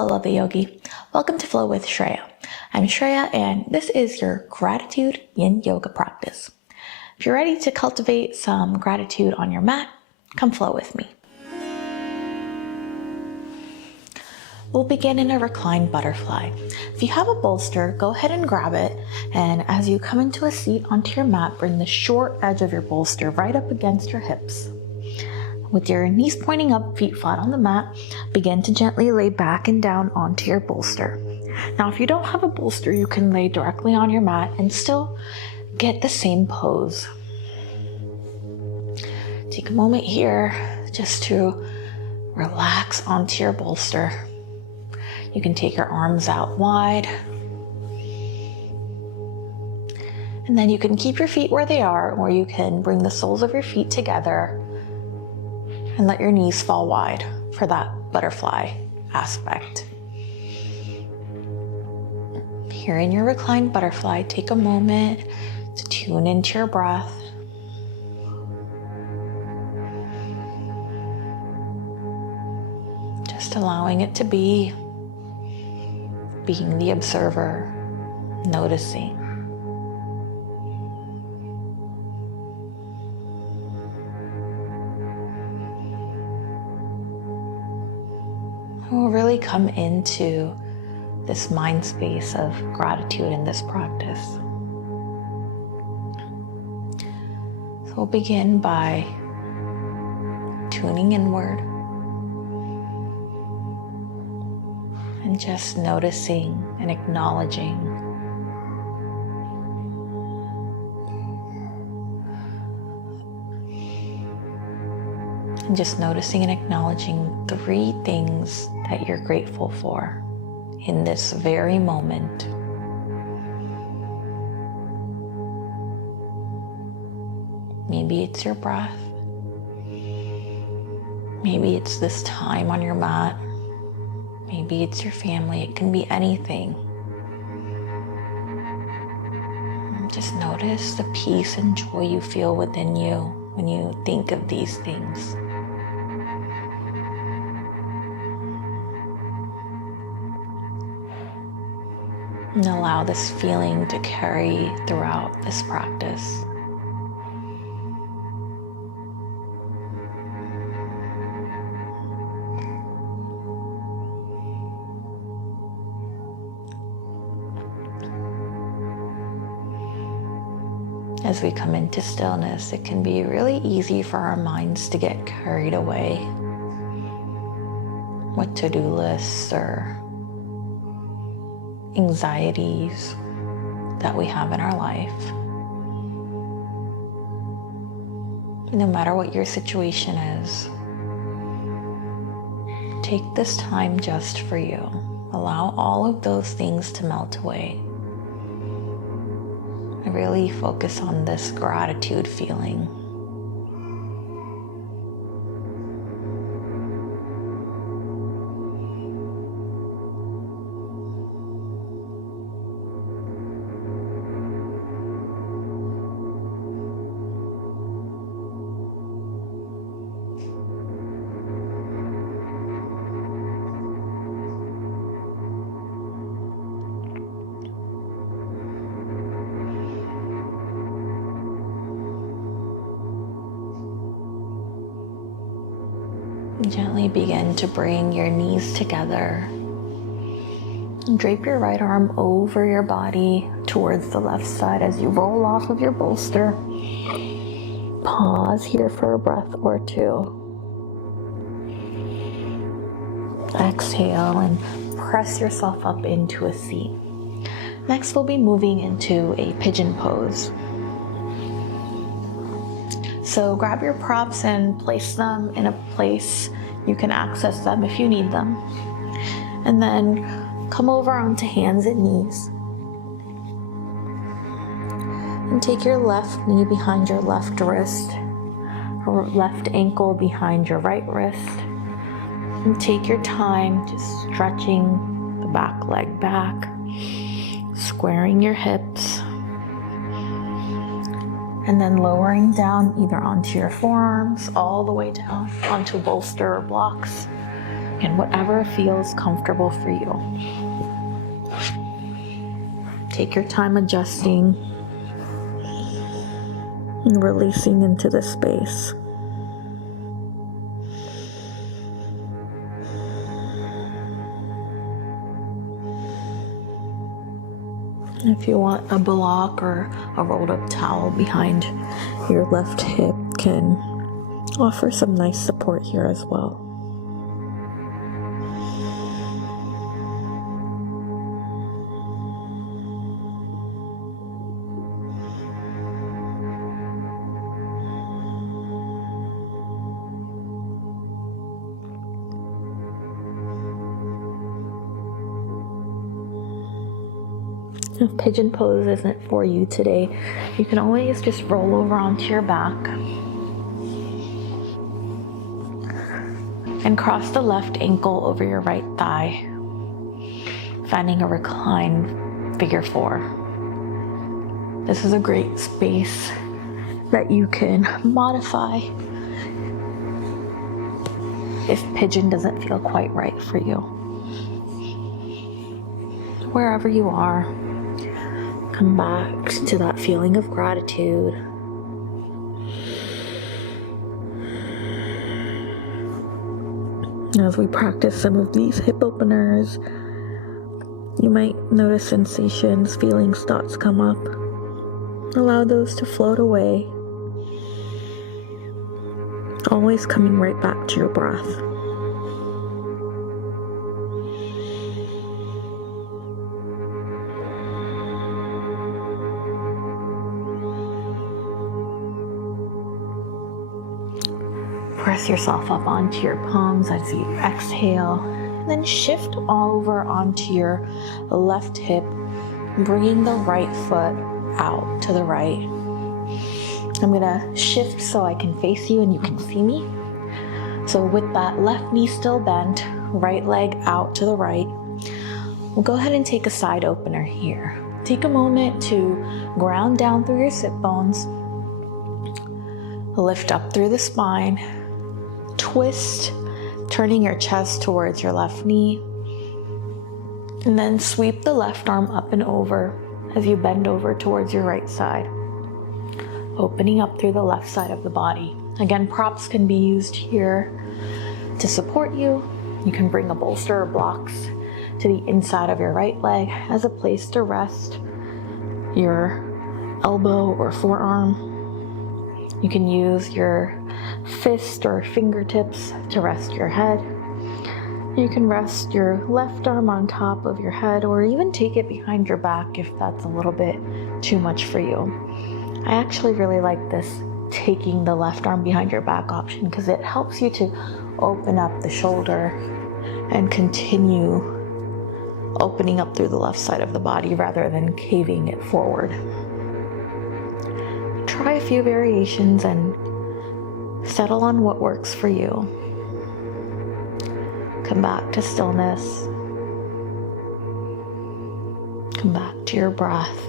Hello, lovely yogi. Welcome to Flow with Shreya. I'm Shreya, and this is your gratitude yin yoga practice. If you're ready to cultivate some gratitude on your mat, come flow with me. We'll begin in a reclined butterfly. If you have a bolster, go ahead and grab it, and as you come into a seat onto your mat, bring the short edge of your bolster right up against your hips. With your knees pointing up, feet flat on the mat, begin to gently lay back and down onto your bolster. Now, if you don't have a bolster, you can lay directly on your mat and still get the same pose. Take a moment here just to relax onto your bolster. You can take your arms out wide. And then you can keep your feet where they are, or you can bring the soles of your feet together and let your knees fall wide for that butterfly aspect. Here in your reclined butterfly, take a moment to tune into your breath. Just allowing it to be, being the observer, noticing. We'll really come into this mind space of gratitude in this practice. So we'll begin by tuning inward and just noticing and acknowledging and just noticing and acknowledging 3 things that you're grateful for in this very moment. Maybe it's your breath. Maybe it's this time on your mat. Maybe it's your family. It can be anything. Just notice the peace and joy you feel within you when you think of these things. And allow this feeling to carry throughout this practice. As we come into stillness, it can be really easy for our minds to get carried away with to-do lists or anxieties that we have in our life. No matter what your situation is, take this time just for you. Allow all of those things to melt away. And really focus on this gratitude feeling. Gently begin to bring your knees together. And drape your right arm over your body towards the left side as you roll off of your bolster. Pause here for a breath or 2. Exhale and press yourself up into a seat. Next, we'll be moving into a pigeon pose. So grab your props and place them in a place you can access them if you need them. And then come over onto hands and knees. And take your left knee behind your left wrist, or left ankle behind your right wrist. And take your time just stretching the back leg back, squaring your hips. And then lowering down either onto your forearms, all the way down onto bolster or blocks, and whatever feels comfortable for you. Take your time adjusting and releasing into the space. If you want, a block or a rolled up towel behind your left hip can offer some nice support here as well. If pigeon pose isn't for you today, you can always just roll over onto your back and cross the left ankle over your right thigh, finding a reclined figure 4. This is a great space that you can modify if pigeon doesn't feel quite right for you. Wherever you are, come back to that feeling of gratitude. As we practice some of these hip openers, you might notice sensations, feelings, thoughts come up. Allow those to float away, always coming right back to your breath. Press yourself up onto your palms as you exhale, and then shift over onto your left hip, bringing the right foot out to the right. I'm gonna shift so I can face you and you can see me. So with that left knee still bent, right leg out to the right, we'll go ahead and take a side opener here. Take a moment to ground down through your sit bones, lift up through the spine, twist, turning your chest towards your left knee, and then sweep the left arm up and over as you bend over towards your right side, opening up through the left side of the body. Again, props can be used here to support you. You can bring a bolster or blocks to the inside of your right leg as a place to rest your elbow or forearm. You can use your fist or fingertips to rest your head. You can rest your left arm on top of your head, or even take it behind your back if that's a little bit too much for you. I actually really like this taking the left arm behind your back option because it helps you to open up the shoulder and continue opening up through the left side of the body rather than caving it forward. Try a few variations and settle on what works for you. Come back to stillness. Come back to your breath.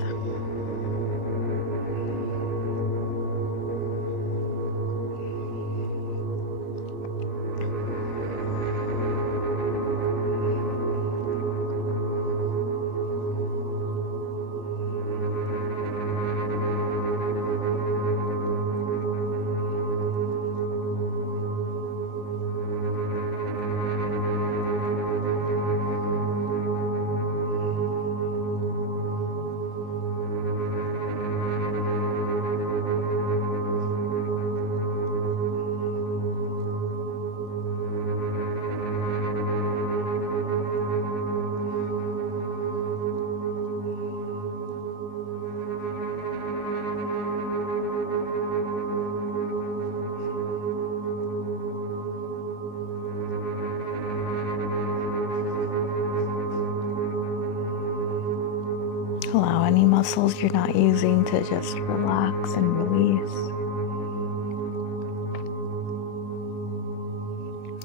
Allow any muscles you're not using to just relax and release.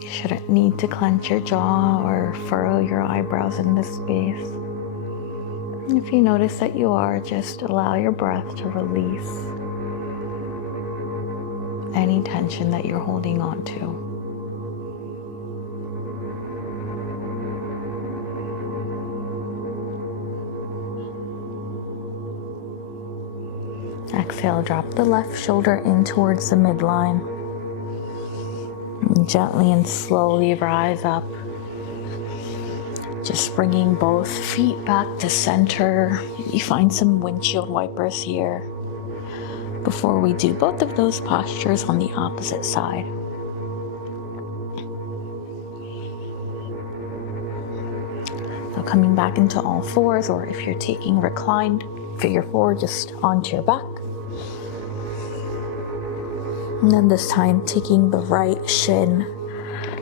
You shouldn't need to clench your jaw or furrow your eyebrows in this space. If you notice that you are, just allow your breath to release any tension that you're holding on to. Exhale, drop the left shoulder in towards the midline. And gently and slowly rise up. Just bringing both feet back to center. Maybe find some windshield wipers here before we do both of those postures on the opposite side. So coming back into all fours, or if you're taking reclined figure four, just onto your back. And then this time taking the right shin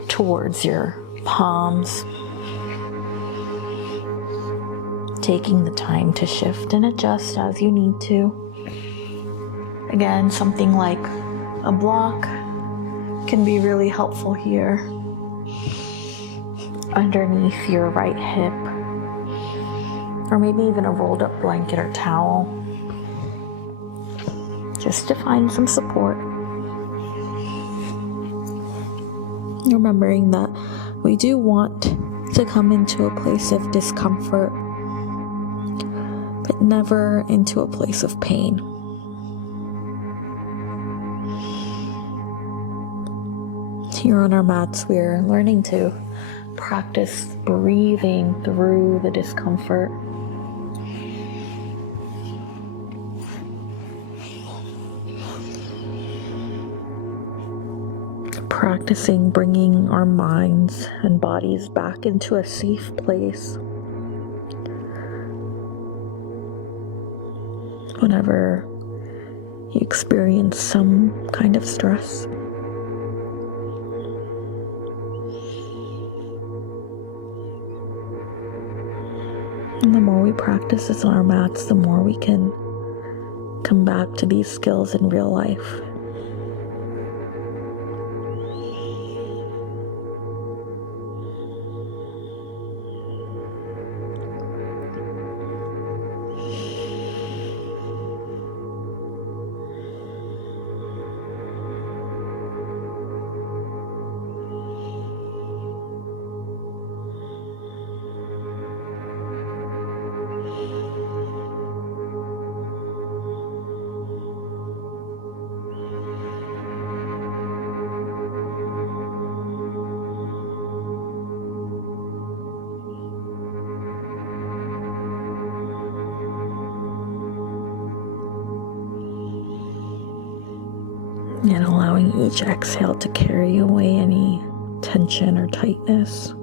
towards your palms. Taking the time to shift and adjust as you need to. Again, something like a block can be really helpful here. Underneath your right hip, or maybe even a rolled up blanket or towel, just to find some support. Remembering that we do want to come into a place of discomfort, but never into a place of pain. Here on our mats, we're learning to practice breathing through the discomfort. Practicing bringing our minds and bodies back into a safe place whenever you experience some kind of stress. And the more we practice this on our mats, the more we can come back to these skills in real life. And allowing each exhale to carry away any tension or tightness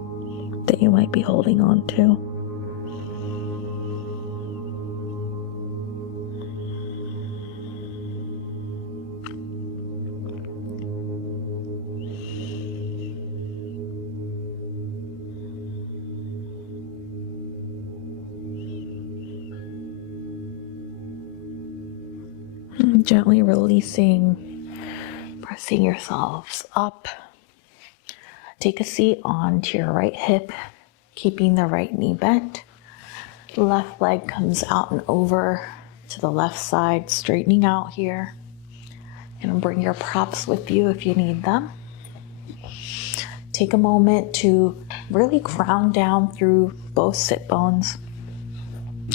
that you might be holding on to. And gently releasing. Pressing yourselves up. Take a seat onto your right hip, keeping the right knee bent. Left leg comes out and over to the left side, straightening out here. And bring your props with you if you need them. Take a moment to really ground down through both sit bones.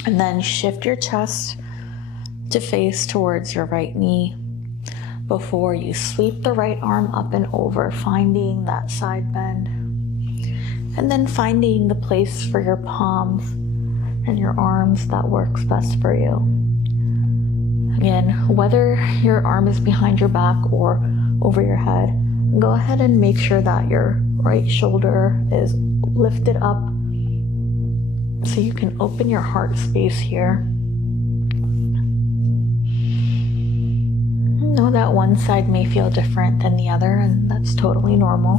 And then shift your chest to face towards your right knee. Before you sweep the right arm up and over, finding that side bend. And then finding the place for your palms and your arms that works best for you. Again, whether your arm is behind your back or over your head, go ahead and make sure that your right shoulder is lifted up so you can open your heart space here. Know that one side may feel different than the other, and that's totally normal.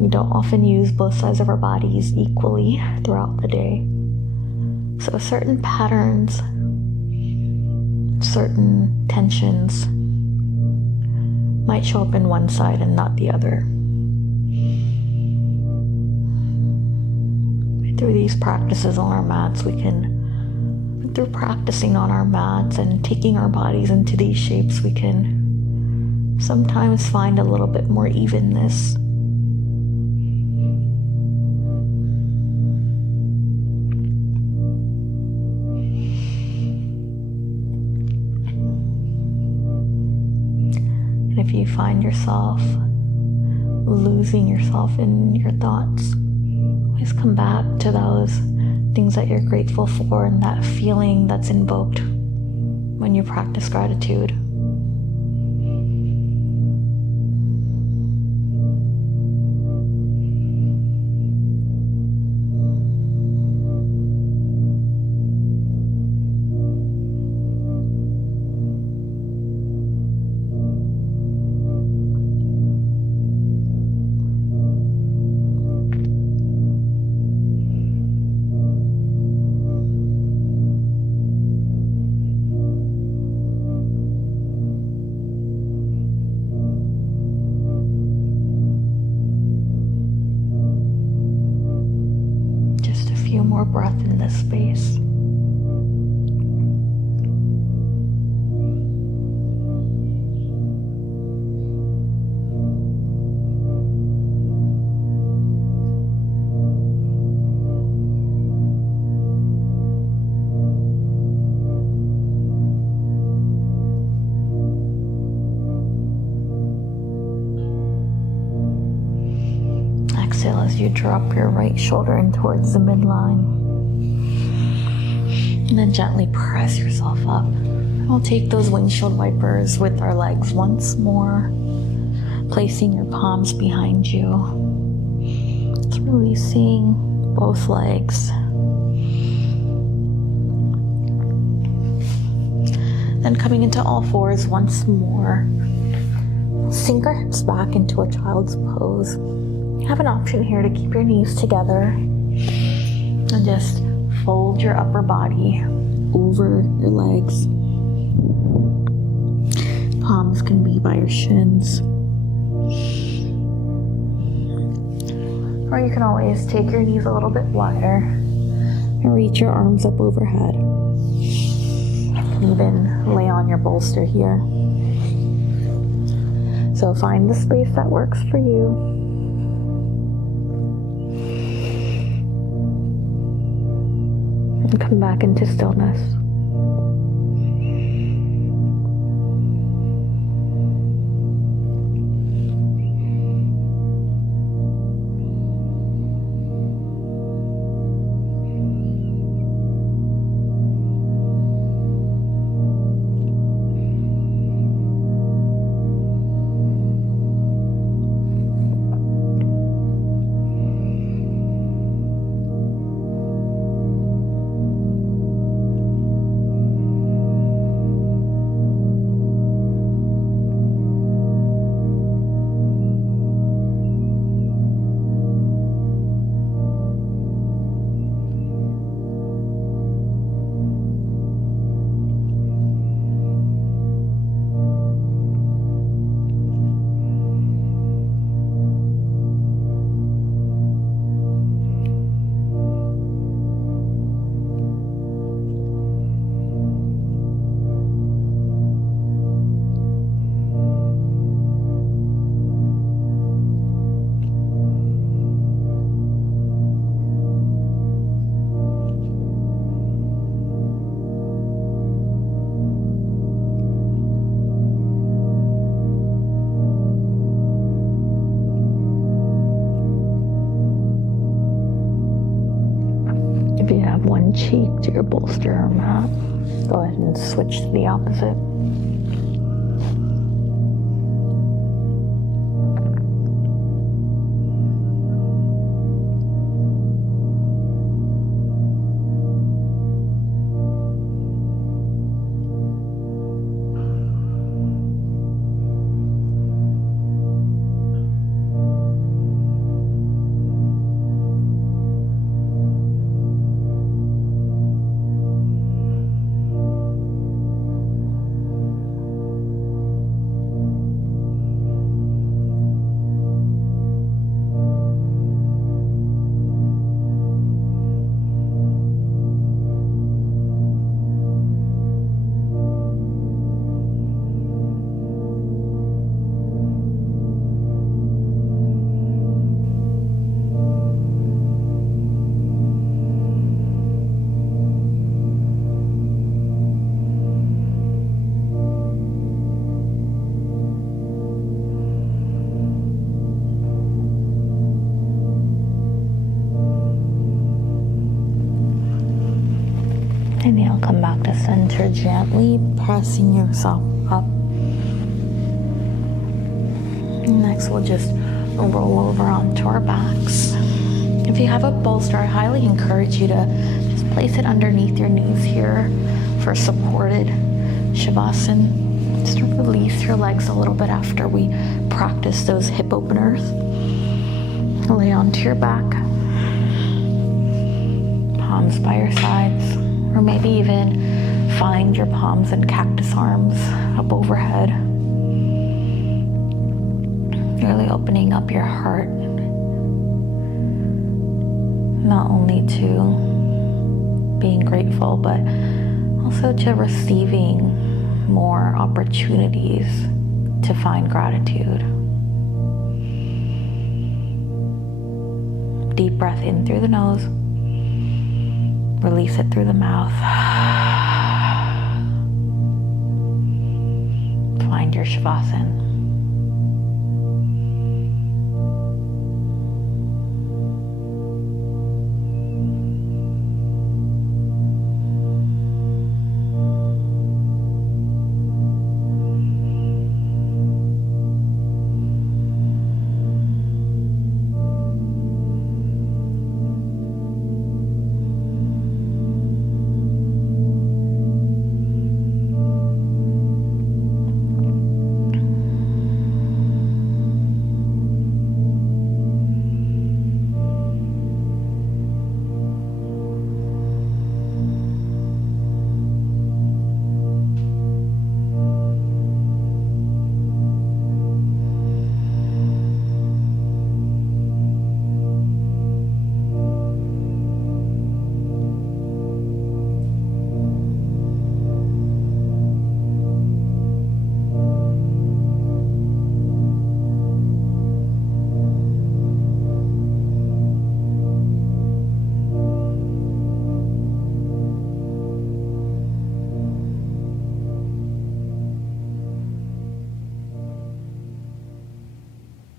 We don't often use both sides of our bodies equally throughout the day. So certain patterns, certain tensions might show up in one side and not the other. Through these practices on our mats, we can through practicing on our mats and taking our bodies into these shapes, we can sometimes find a little bit more evenness. find yourself losing yourself in your thoughts, always come back to those things that you're grateful for and that feeling that's invoked when you practice gratitude. More breath in this space. Exhale as you drop your right shoulder in towards the midline. And then gently press yourself up. We'll take those windshield wipers with our legs once more, placing your palms behind you. It's releasing both legs. Then coming into all fours once more. Sink our hips back into a child's pose. You have an option here to keep your knees together and just fold your upper body over your legs. Palms can be by your shins. Or you can always take your knees a little bit wider and reach your arms up overhead. You can even lay on your bolster here. So find the space that works for you. And come back into stillness. If you have one cheek to your bolster or mat, go ahead and switch to the opposite. And now come back to center, gently pressing yourself up. Next, we'll just roll over onto our backs. If you have a bolster, I highly encourage you to just place it underneath your knees here for supported Shavasana. Just to release your legs a little bit after we practice those hip openers. Lay onto your back, palms by your sides, or maybe even find your palms in cactus arms up overhead. Really opening up your heart, not only to being grateful, but also to receiving more opportunities to find gratitude. Deep breath in through the nose, release it through the mouth. Find your Shavasana.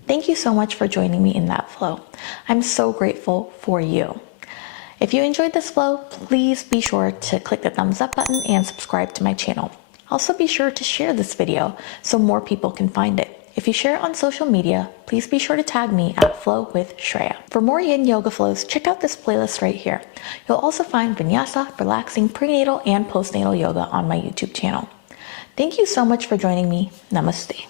Thank you so much for joining me in that flow. I'm so grateful for you. If you enjoyed this flow, please be sure to click the thumbs up button and subscribe to my channel. Also be sure to share this video so more people can find it. If you share it on social media, please be sure to tag me at Flow with Shreya. For more yin yoga flows, check out this playlist right here. You'll also find vinyasa, relaxing prenatal and postnatal yoga on my YouTube channel. Thank you so much for joining me. Namaste.